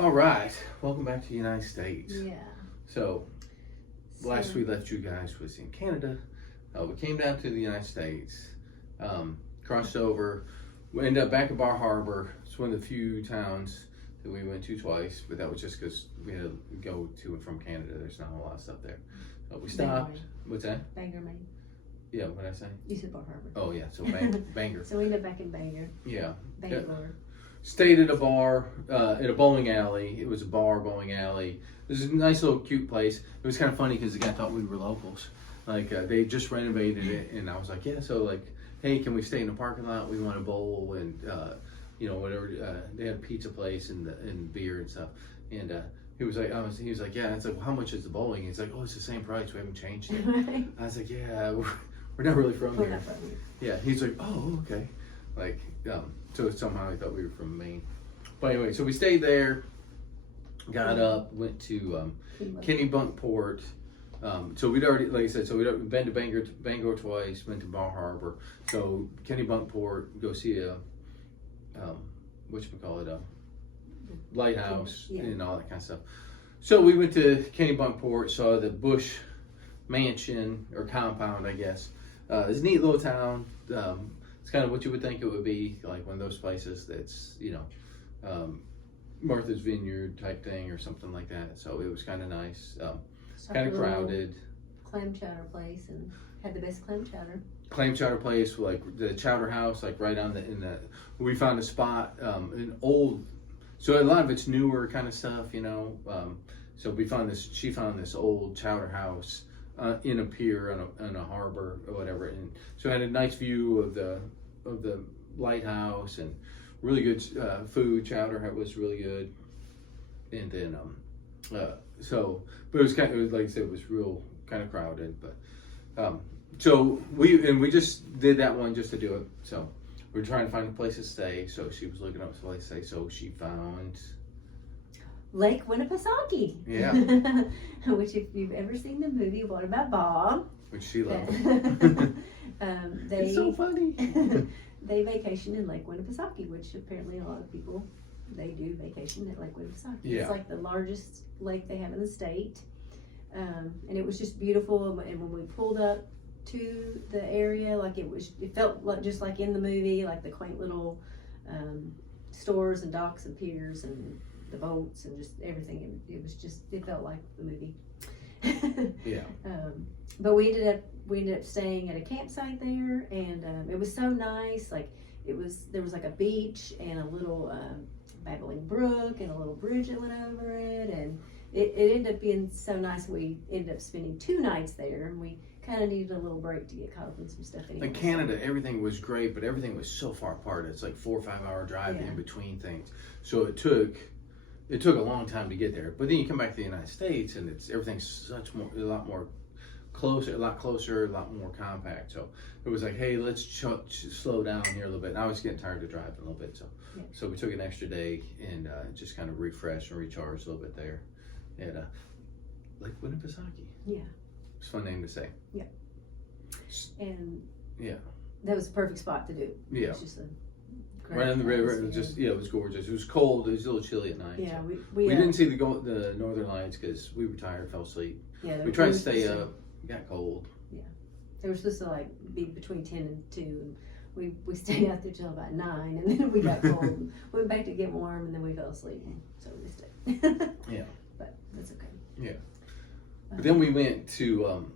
All right, welcome back to the United States. Yeah. So, last we left you guys was in Canada. We came down to the United States, crossed over. We ended up back at Bar Harbor. It's one of the few towns that we went to twice, but that was just because we had to go to and from Canada. There's not a whole lot of stuff there. So we stopped. What's that? Bangor, Maine. Yeah, what did I say? You said Bar Harbor. Oh yeah, so Bangor. So we ended up back in Bangor. Yeah. Bangor. Stayed at a bar, at a bowling alley. It was a bar bowling alley. It was a nice little cute place. It was kind of funny because the guy thought we were locals. Like they just renovated it, and I was like, yeah. So like, hey, can we stay in the parking lot? We want to bowl and whatever. They had a pizza place and beer and stuff. And he was like, yeah. It's like, well, how much is the bowling? He's like, oh, it's the same price. We haven't changed it. Right. I was like, yeah, we're not really from We're here. not from here. Yeah. He's like, oh, okay. Like, so somehow I thought we were from Maine. But anyway, so we stayed there, got up, went to Kernnebunkport. So we'd already, like I said, we'd been to Bangor twice, went to Bar Harbor. So Kernnebunkport, go see a, lighthouse and all that kind of stuff. So we went to Kernnebunkport, saw the Bush mansion or compound, I guess. It's a neat little town. It's kind of what you would think it would be, like one of those places that's, Martha's Vineyard type thing or something like that. So it was kind of nice. Kind of crowded. Clam chowder place and had the best clam chowder. Clam chowder place, like the chowder house, like right on we found a spot, an old, so a lot of it's newer kind of stuff, so she found this old chowder house in a pier on a harbor or whatever, and so it had a nice view of the lighthouse and really good food. Chowder was really good, and then but it was like I said, it was real kind of crowded, but so we just did that one just to do it. So we were trying to find a place to stay. So she was looking up a place to stay. So she found Lake Winnepesaqui. Yeah. Which, if you've ever seen the movie What About Bob? Which she loved. It's so funny. They vacation in Lake Winnepesaqui, which apparently a lot of people, they do vacation at Lake Winnepesaqui. Yeah. It's like the largest lake they have in the state. And it was just beautiful. And when we pulled up to the area, like it felt like just like in the movie, like the quaint little stores and docks and piers and the boats and just everything. It felt like the movie. Yeah. But we ended up staying at a campsite there, and it was so nice. Like there was like a beach and a little babbling brook and a little bridge that went over it, and it ended up being so nice. We ended up spending 2 nights there, and we kind of needed a little break to get caught up in some stuff anyway. In Canada, everything was great, but everything was so far apart. It's like 4 or 5 hour drive in between things. So it took a long time to get there. But then you come back to the United States, and everything's a lot closer, a lot more compact. So it was like, hey, let's slow down here a little bit. And I was getting tired of driving a little bit, so we took an extra day and just kind of refresh and recharge a little bit there at Lake Winnepesaqui. Yeah. It's a fun name to say. Yeah. And yeah, that was the perfect spot to do it. Yeah. It was just right on the river. It was just it was gorgeous. It was cold. It was a little chilly at night. Yeah, so. we didn't see the northern lights because we were tired, fell asleep. Yeah, we tried to stay up. Got cold. Yeah, they were supposed to be between 10 and 2, and we stayed out there till about 9, and then we got cold. And went back to get warm, and then we fell asleep. So we stayed. Yeah, but that's okay. Yeah, but then we went to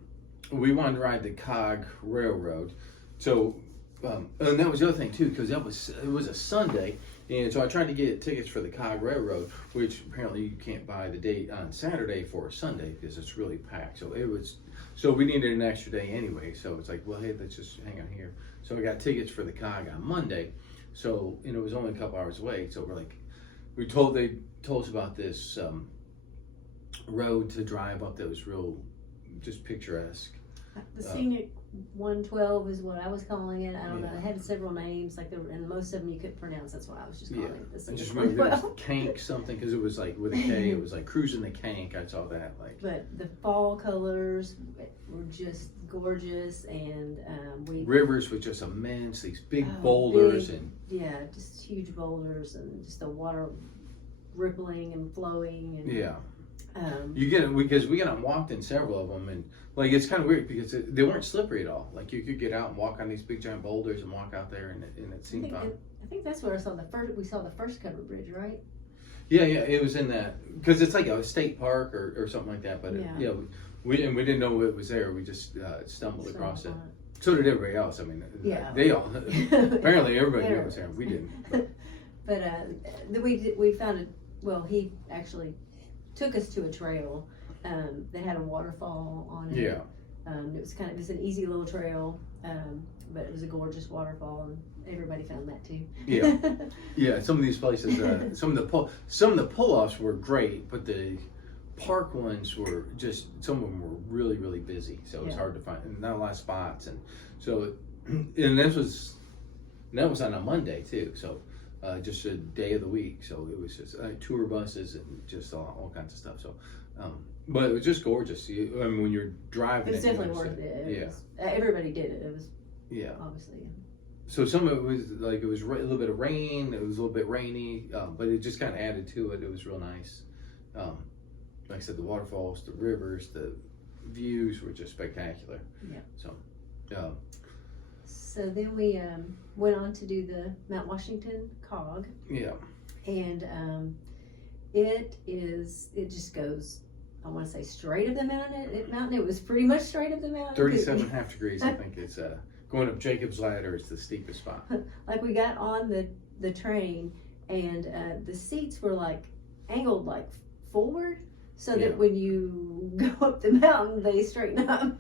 we wanted to ride the Cog Railroad, so and that was the other thing too, because it was a Sunday. And so I tried to get tickets for the Cog Railroad, which apparently you can't buy the date on Saturday for a Sunday because it's really packed. So we needed an extra day anyway. So it's like, well, hey, let's just hang on here. So I got tickets for the Cog on Monday. So, and it was only a couple hours away. So we're like, they told us about this road to drive up that was real, just picturesque. The scenic 112 is what I was calling it. I don't know. It had several names, and most of them you couldn't pronounce. That's why I was just calling it the scenic 112. I just remember there was Kank something, because it was like with a K. It was like Cruising the Kank. I saw that. But the fall colors were just gorgeous, and rivers were just immense. These big boulders and just huge boulders, and just the water rippling and flowing. And, yeah. You get it because we got out and walked in several of them, and like it's kind of weird because they weren't slippery at all. Like you could get out and walk on these big giant boulders and walk out there, and it seemed fun. I think that's where we saw the first covered bridge, right? Yeah, it was in that because it's like a state park or something like that. But we didn't know it was there. We just stumbled across it. So did everybody else. I mean, they all apparently everybody knew it was there. We didn't. But we found it. Well, he actually took us to a trail that had a waterfall on it. Yeah. It was an easy little trail, but it was a gorgeous waterfall, and everybody found that too. Yeah, yeah. Some of these places, some of the pull-offs were great, but the park ones were just, some of them were really, really busy, so it was hard to find, and not a lot of spots, and so, and that was on a Monday too, so just a day of the week, so it was just tour buses and just all kinds of stuff. So, but it was just gorgeous. I mean, when you're driving, it's definitely worth it. Everybody did it. It was obviously. So some of it was like it was a little bit of rain. It was a little bit rainy, but it just kind of added to it. It was real nice. Like I said, the waterfalls, the rivers, the views were just spectacular. Yeah. So then we went on to do the Mount Washington Cog. Yeah. And it just goes, I want to say straight up the mountain. It was pretty much straight up the mountain. 37.5 degrees, I think it's going up Jacob's Ladder is the steepest spot. Like we got on the train and the seats were like angled like forward so that when you go up the mountain, they straighten up.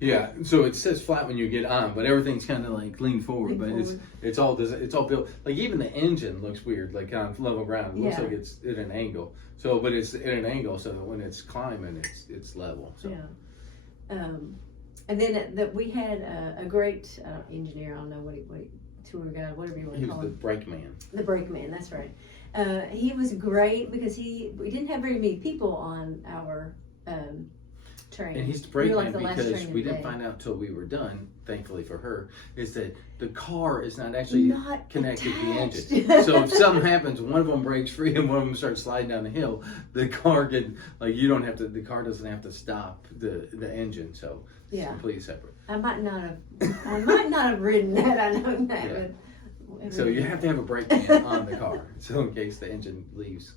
Yeah, so it says flat when you get on, but everything's kind of like leaned forward. It's all built. Like even the engine looks weird, like on level ground. It looks like it's at an angle. So, but it's at an angle, so that when it's climbing, it's level. So. Yeah. And then we had a great engineer. I don't know what tour guide, whatever you want to call him. He was the brakeman. The brakeman, that's right. He was great because we didn't have very many people on our train. And he's the brakeman because we didn't find out till we were done, thankfully for her, is that the car is not actually connected to the engine. So if something happens, one of them breaks free and one of them starts sliding down the hill, the car the car doesn't have to stop the engine. So it's completely separate. I might not have ridden that, I know that. Yeah. But so you have to have a brakeman on the car. So in case the engine leaves,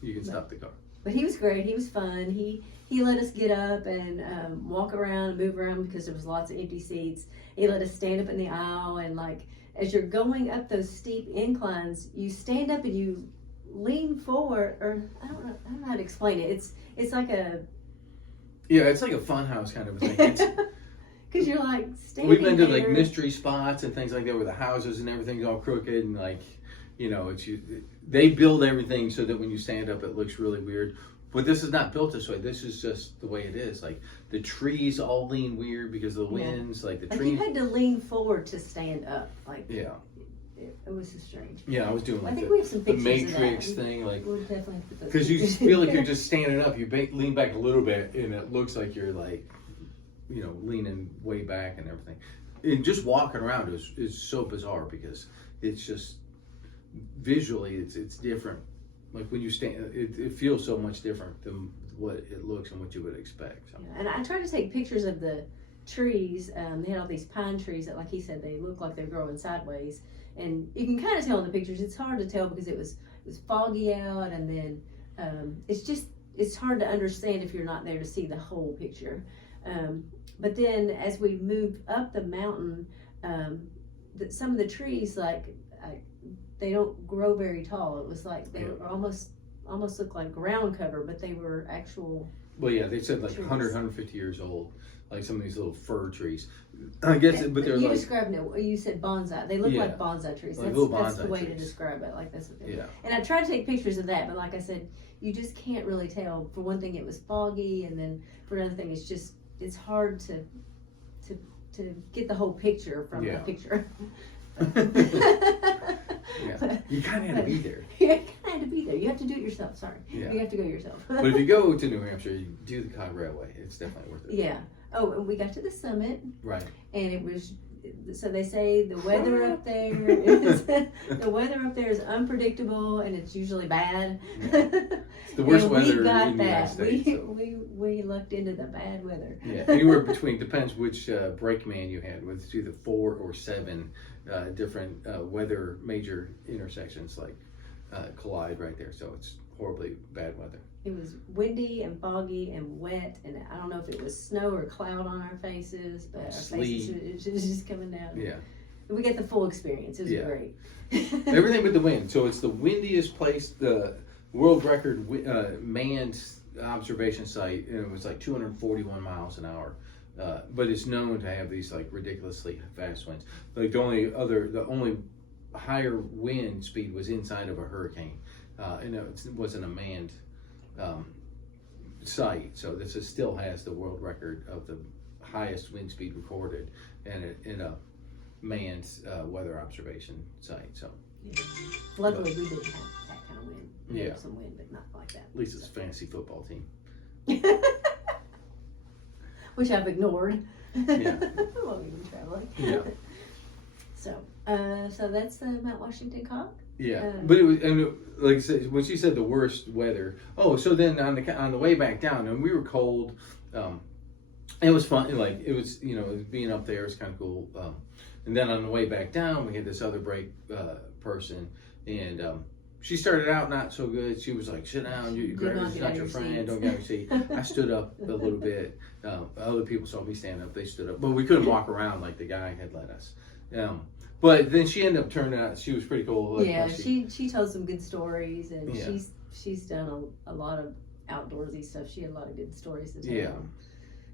you can stop the car. But he was great. He was fun. He let us get up and walk around and move around because there was lots of empty seats. He let us stand up in the aisle, and like as you're going up those steep inclines, you stand up and you lean forward, or I don't know how to explain it. It's like it's like a fun house kind of a thing. Because you're like standing. We've been to like mystery spots and things like that where the houses and everything's all crooked and like. They build everything so that when you stand up, it looks really weird. But this is not built this way. This is just the way it is. Like the trees all lean weird because of the winds. Like the trees. You had to lean forward to stand up. Like it was so strange. Yeah, I was doing like I think we have some the pictures Matrix thing, like we'll definitely put those. Because you feel like you're just standing up. You lean back a little bit, and it looks like you're like, leaning way back and everything. And just walking around is so bizarre because it's just. Visually it's different. Like when you stand, it feels so much different than what it looks and what you would expect. So. And I tried to take pictures of the trees. They had all these pine trees that, like he said, they look like they're growing sideways, and you can kind of tell in the pictures. It's hard to tell because it was foggy out, and then it's hard to understand if you're not there to see the whole picture. But then as we moved up the mountain, some of the trees they don't grow very tall. It was like they were almost looked like ground cover, but they were actual. Well, yeah, they said like trees. 100, 150 years old, like some of these little fir trees. I guess, but they're like. You described it. You said bonsai. They look like bonsai trees. Like that's the way to describe it. Like that's. Yeah. And I tried to take pictures of that, but like I said, you just can't really tell. For one thing, it was foggy, and then for another thing, it's hard to get the whole picture from the picture. Yeah, you kind of had to be there. You kind of had to be there. You have to do it yourself. Sorry, you have to go yourself. But if you go to New Hampshire, you do the Cog Railway. It's definitely worth it. Yeah. Oh, and we got to the summit. Right. And it was so they say the weather up there is unpredictable, and it's usually bad. It's the worst weather we got in the United that. States. We lucked into the bad weather. Yeah, anywhere between, depends which brake man you had, with it's either 4 or 7 different weather major intersections like collide right there. So it's horribly bad weather. It was windy and foggy and wet, and I don't know if it was snow or cloud on our faces, but our faces it was just coming down. Yeah. And we get the full experience. It was great. Everything but the wind. So it's the windiest place, the world record manned observation site, and it was like 241 miles an hour. But it's known to have these like ridiculously fast winds. Like the only higher wind speed was inside of a hurricane, and it wasn't a manned site. So this still has the world record of the highest wind speed recorded, and in a manned weather observation site. So luckily we didn't have that kind of wind. We had some wind, but not like that. At least it's a fantasy football team. Which I've ignored. Yeah. While we've been traveling. Yeah. So that's the Mount Washington Cock. Yeah, but it was, and like I said, when she said the worst weather. Oh, so then on the way back down, and we were cold. It was fun. Like it was, being up there is kind of cool. And then on the way back down, we had this other brake person, and she started out not so good. She was like, "Sit down, it's not your friend. Don't get your seat." I stood up a little bit. Other people saw me stand up. They stood up, but we couldn't walk around like the guy had let us. But then she ended up turning out. She was pretty cool. Like, she told some good stories, and she's done a lot of outdoorsy stuff. She had a lot of good stories to tell. Yeah.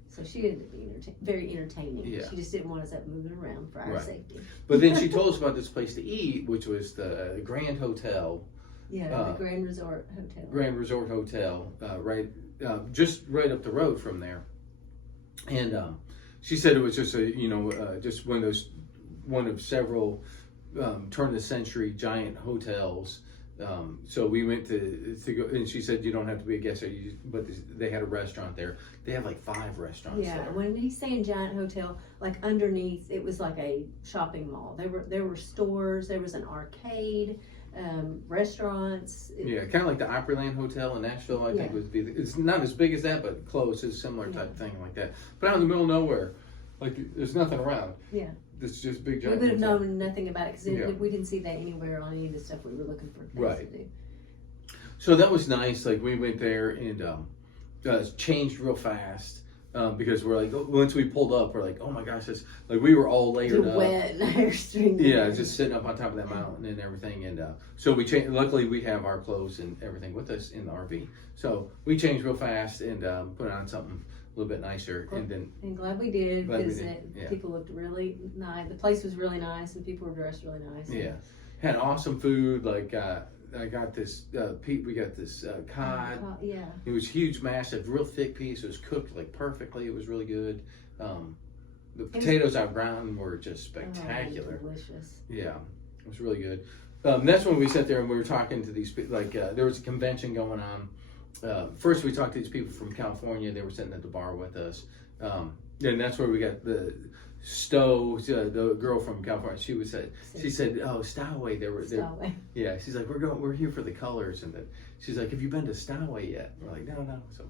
So she ended up being very entertaining. Yeah. She just didn't want us up moving around for our safety. But then she told us about this place to eat, which was the Grand Hotel. Yeah, the Grand Resort Hotel. Grand Resort Hotel, just right up the road from there. And she said it was just just one of several turn of the century giant hotels. So we went to go, and she said you don't have to be a guest there, but they had a restaurant there. They have like 5 restaurants there. Yeah, when he's saying giant hotel, like underneath, it was like a shopping mall. There were stores, there was an arcade, restaurants. Yeah, kind of like the Opryland Hotel in Nashville, I think would be. It's not as big as that, but close. It's similar type thing like that. But out in the middle of nowhere, like there's nothing around. Yeah. It's just big giant. We would have known nothing about it because we didn't see that anywhere on any of the stuff we were looking for. Right. To do. So that was nice. Like we went there and changed real fast because we're like, once we pulled up, we're like, oh my gosh, it's like we were all layered up. Wet and extreme. Yeah, just sitting up on top of that mountain and everything. And so we changed. Luckily, we have our clothes and everything with us in the RV. So we changed real fast and put on something a little bit nicer, and glad we did because people looked really nice. The place was really nice, and people were dressed really nice. Yeah, had awesome food. Like I got this we got this cod. Yeah, it was huge, massive, real thick piece. It was cooked like perfectly. It was really good. The potatoes I browned were just spectacular. Delicious. Yeah, it was really good. That's when we sat there and we were talking to these people. Like there was a convention going on. First, we talked to these people from California. They were sitting at the bar with us. And that's where we got the Stowe, the girl from California. She said, "Oh, Stowaway." Stowaway. Yeah, she's like, "We're here for the colors." And she's like, "Have you been to Stowaway yet?" We're like, "No." So,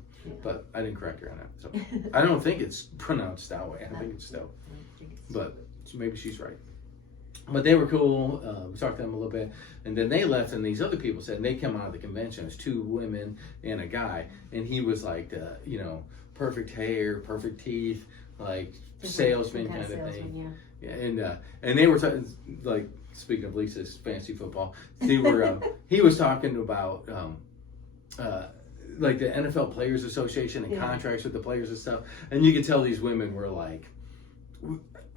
but I didn't correct her on that. So I don't think it's pronounced Stowaway. I think it's Stowe. But maybe she's right. But they were cool. We talked to them a little bit, and then they left. And these other people said, and they come out of the convention. It's 2 women and a guy, and he was like, perfect hair, perfect teeth, like salesman kind of thing. Yeah, and they were like, speaking of Lisa's fantasy football, they were. He was talking about like the NFL Players Association and contracts with the players and stuff, and you could tell these women were like.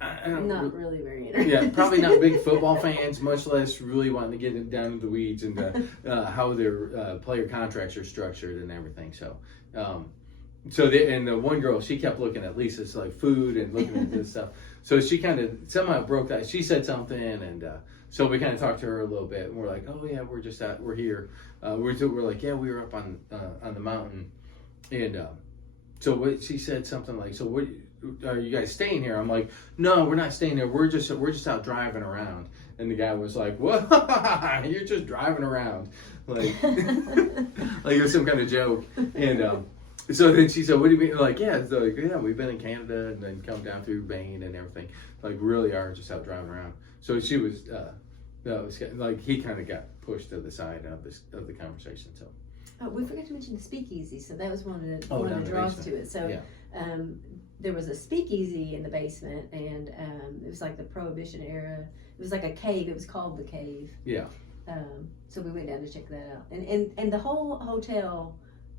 Not really very interested. Yeah, probably not big football fans, much less really wanting to get down into the weeds and how their player contracts are structured and everything. So, and the one girl, she kept looking at Lisa's like food and looking at this stuff. So she kind of somehow broke that. She said something, and so we kind of talked to her a little bit. And we're like, oh yeah, we're here. We're like, yeah, we were up on the mountain, and so what she said something like, so what. are you guys staying here? I'm like, no, we're not staying there. We're just out driving around. And the guy was like, what? You're just driving around. Like, like it was some kind of joke. And so then she said, what do you mean? Like, yeah. So like, yeah, we've been in Canada and then come down through Maine and everything. Like, really are just out driving around. So she was, no, it was like, he kind of got pushed to the side of the conversation. So. Oh, we forgot to mention the speakeasy. So that was one of the down the draws basement. to it. So Yeah. there was a speakeasy in the basement, and it was like the Prohibition era. It was like a cave. It was called the Cave. Yeah. So we went down to check that out. And the whole hotel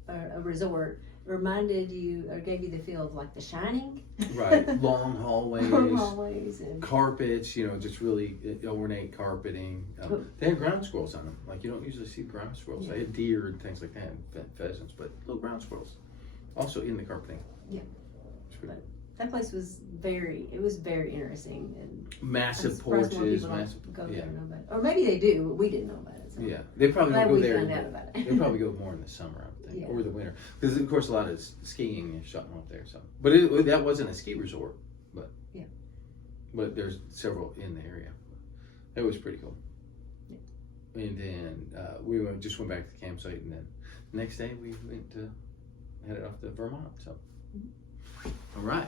or resort reminded you or gave you the feel of like The Shining. Right. Long hallways. Long hallways and carpets, just really ornate carpeting. They had ground squirrels on them. Like, you don't usually see ground squirrels. Yeah. They had deer and things like that, and pheasants, but little ground squirrels. Also in the carpeting. Yeah. It's pretty that place was very interesting and massive I'm surprised more porches, people don't massive. go Yeah. there and know about it. Or maybe they do, but we didn't know about it. So. Yeah, they probably Glad don't go we there. found out about it. They probably go more in the summer, I would think, Yeah. or the winter, because of course a lot of skiing and something up there. So, but that wasn't a ski resort, but yeah, but there's several in the area. It was pretty cool. Yeah. And then we just went back to the campsite, and then the next day we headed off to Vermont. So, all right.